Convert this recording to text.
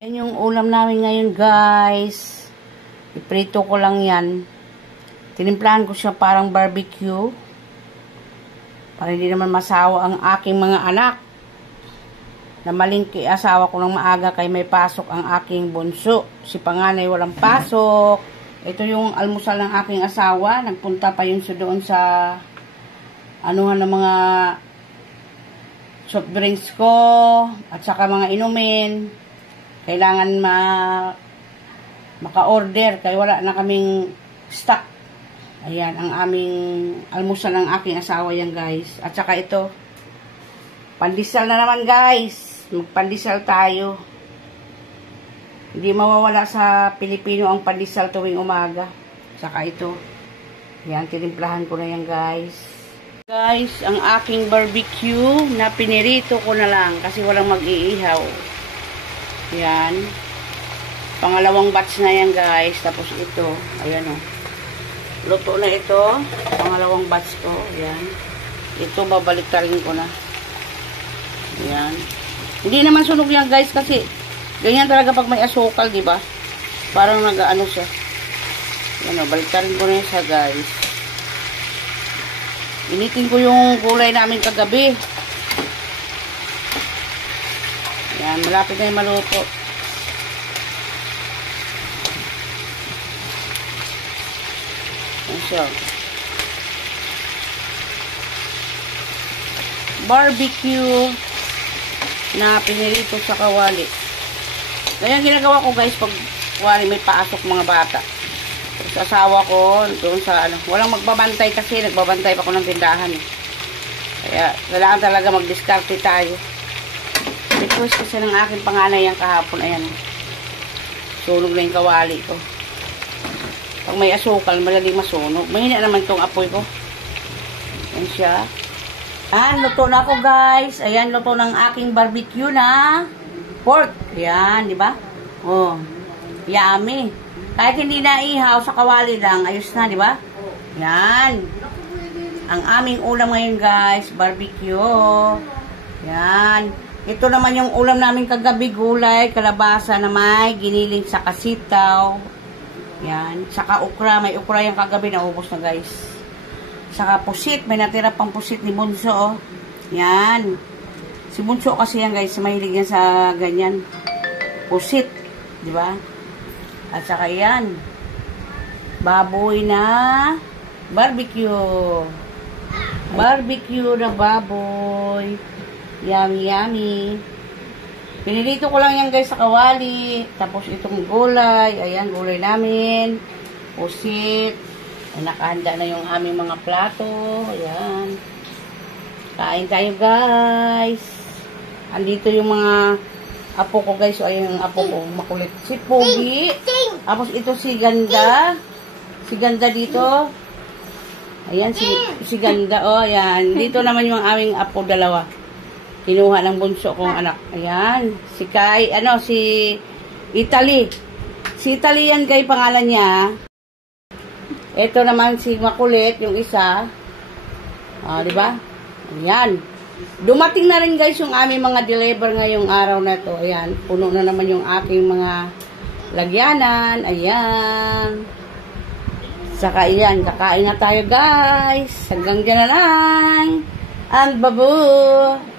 Yan yung ulam namin ngayon, guys. Iprito ko lang yan. Tinimplahan ko siya parang barbecue. Para hindi naman masawa ang aking mga anak. Namalingki asawa ko ng maaga kay may pasok ang aking bunso. Si panganay walang pasok. Ito yung almusal ng aking asawa. Nagpunta pa yun siya doon sa anuhan ng mga soft drinks ko at saka mga inumin. Kailangan maka-order kaya wala na kaming stock. Ayan, ang aming almusal ng aking asawa yan, guys. At saka ito, pandesal na naman, guys. Magpandesal tayo. Hindi mawawala sa Pilipino ang pandesal tuwing umaga. Saka ito. Yan, tinimplahan ko na yan, guys. Guys, ang aking barbecue na pinirito ko na lang kasi walang mag-iihaw. Yan. Pangalawang batch na yan, guys. Tapos ito. Ayan o. Luto na ito. Pangalawang batch ko. Ayan. Ito, babaliktarin ko na. Ayan. Hindi naman sunog yan, guys, kasi ganyan talaga pag may asukal, di ba? Parang nag-ano siya. Ayan o. Baliktarin ko na yan siya, guys. Initin ko yung gulay namin kagabi. Yan, malapit na yung maluto. Yan siya. Barbecue na pinirito sa kawali. Ganyan ginagawa ko, guys, pag kawali may paasok mga bata. Sa asawa ko, doon sa ano, walang magbabantay kasi nagbabantay pa ko ng tindahan. Kaya, kailangan talaga mag-discarte tayo. Request kasi ng aking panganay yung kahapon. Ayan. Sunog na yung kawali ko. Pag may asukal, madaling masunog. Mahina naman tong apoy ko. Ayan siya. Ayan, luto na ako, guys. Ayan, luto ng aking barbecue na pork. Ayan, di ba? Oh, yummy. Kahit hindi na ihaw sa kawali lang, ayos na, di ba? Ayan. Ang aming ulam ngayon, guys, barbecue. Ayan. Ito naman yung ulam namin kagabi, gulay, kalabasa na may giniling sa kasitaw. Yan. Saka ukra, may ukra yung kagabi, naubos na, guys. Saka pusit, may natira pang pusit ni Bunso, oh. Yan. Si Bunso kasi yan, guys, mahilig yan sa ganyan. Pusit, di ba? At saka yan. Baboy na barbecue. Barbecue na baboy. Yummy, yummy. Pinilito ko lang yan, guys, sa kawali. Tapos itong gulay. Ayan, gulay namin. Pusit. Ay, nakahanda na yung aming mga plato. Ayan. Kain tayo, guys. Andito yung mga apo ko, guys. So, ayun yung apo ko. Makulit. Si Pogi. Tapos ito si Ganda. Si Ganda dito. Ayan, si Ganda. O, ayan. Dito naman yung aming apo, dalawa. Kinuha ng bunso kong anak. Ayan. Si Kai, si Italy. Si Italy yan, kay pangalan niya. Ito naman si Makulit, yung isa. Di ba? Ayan. Dumating na rin, guys, yung aming mga deliver ngayong araw na to. Ayan. Puno na naman yung aking mga lagyanan. Ayan. Saka, ayan. Kakain na tayo, guys. Hanggang dyan na lang. Ang babu.